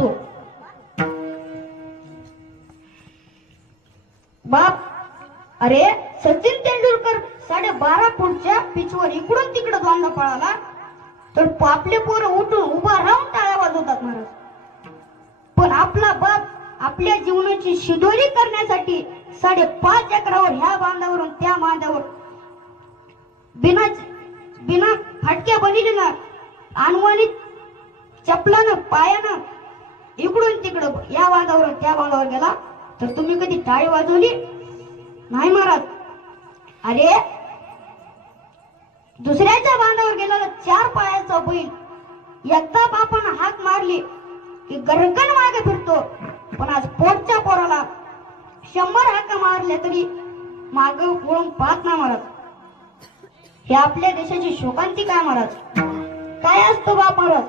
असतो. बाप, अरे सचिन तेंडुलकर 12.5 फूटच्या पिचवर इकडून तिकडे दोनदा पळाला तर आपले पोरं उठून उभा राहून टाळ्या वाजवतात महाराज. पण आपला बाप आपल्या जीवनाची शिदोरी करण्यासाठी 5.5 एकरावर ह्या बांधावरून त्या बांधावर बिना फाटक्या बनलेलं अनुमानित चपलानं पायानं इकडून तिकडं या बांधावरून त्या बांधावर गेला तर तुम्ही कधी टाळी वाजवली नाही महाराज. अरे दुसऱ्याच्या बांधावर गेलेला 4 पायाचा बैल एकदा बापानं हात मारली की गरकन मागे फिरतो. पण आज पोटच्या पोराला 100 हाका मारले तरी माग वळून पाहत नाही महाराज. हे आपल्या देशाची शोकांती काय महाराज. काय असतो बाप महाराज.